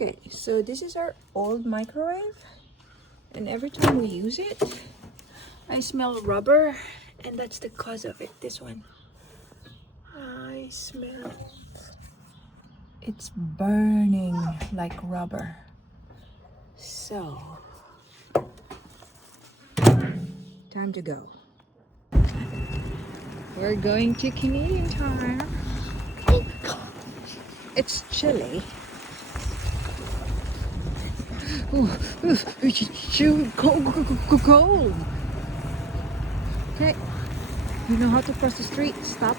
Okay, so this is our old microwave, and every time we use it, I smell rubber, and that's the cause of it. This one, I smell it's burning like rubber. So, time to go. We're going to Canadian Tire. It's chilly. It's cold. Okay, you know how to cross the street. Stop,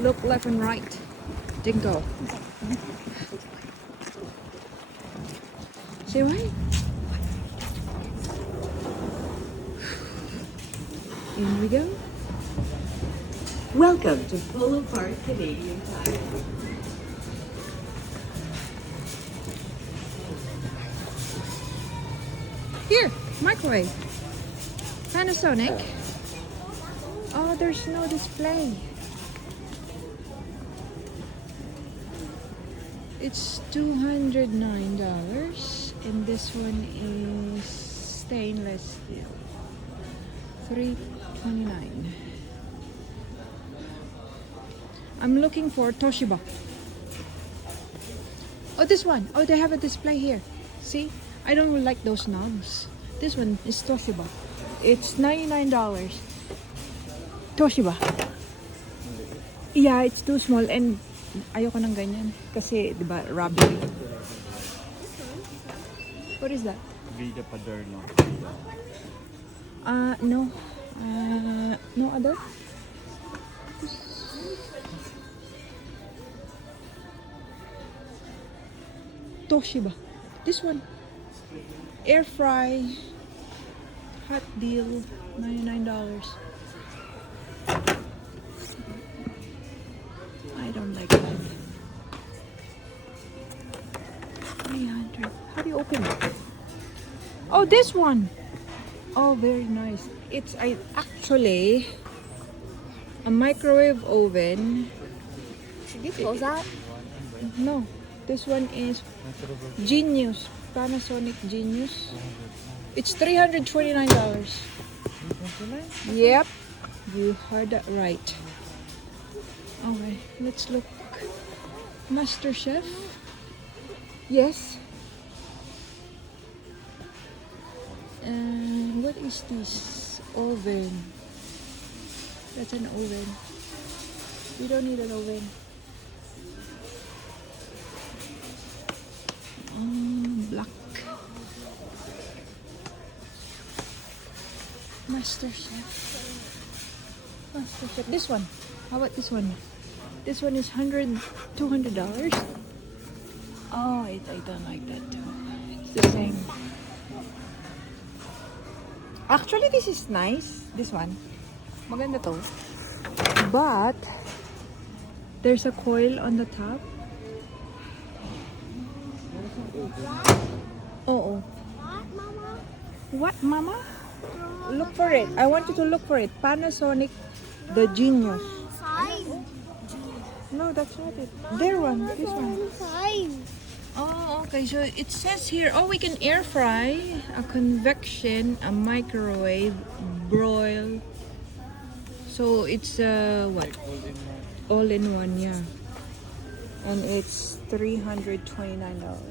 look left and right, then go. Say what? In we go. Welcome to Polo Park Canadian Tire. Here, microwave. Panasonic. Oh, there's no display. It's $209, and this one is stainless steel. $329. I'm looking for Toshiba. Oh, this one. Oh, they have a display here. See? I don't like those knobs. This one is Toshiba. It's $99. Toshiba. Yeah, it's too small, and ayoko ng ganyan kasi 'di ba rubbery. What is that? Vida Paderno. No. No other? Toshiba. This one. Air fry. Hot deal. $99. I don't like that. 300. How do you open it? Oh, this one. Oh, very nice. It's actually a microwave oven. Should you close that? No, this one is Genius. Panasonic Genius. It's $329. Yep, you heard that right. Okay, let's look. Master Chef. Yes. And what is this? Oven. That's an oven. We don't need an oven. Black. Master Chef. Master Chef. This one. How about this one? This one is $200. Oh, I don't like that too. It's the same. Actually, this is nice. This one. Maganda to. But, there's a coil on the top. Oh. What, Mama? What, Mama? Look for it. I want you to look for it. Panasonic, the Genius. Size. No, that's not it. There one. This one. Size. Oh, okay. So it says here, oh, we can air fry, a convection, a microwave, broil. So it's what? All in one, yeah. And it's $329.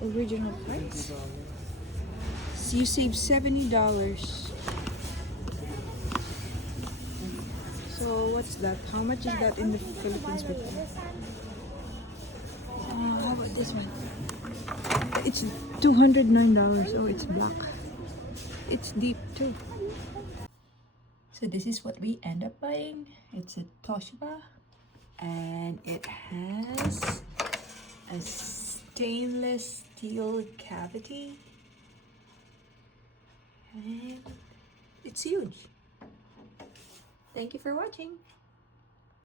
Original price. So you save $70. So what's that? How much is that in the Philippines before? How about this one? It's $209. Oh, it's black. It's deep too. So this is what we end up buying. It's a Toshiba, and it has a stainless steel cavity, and it's huge. Thank you for watching.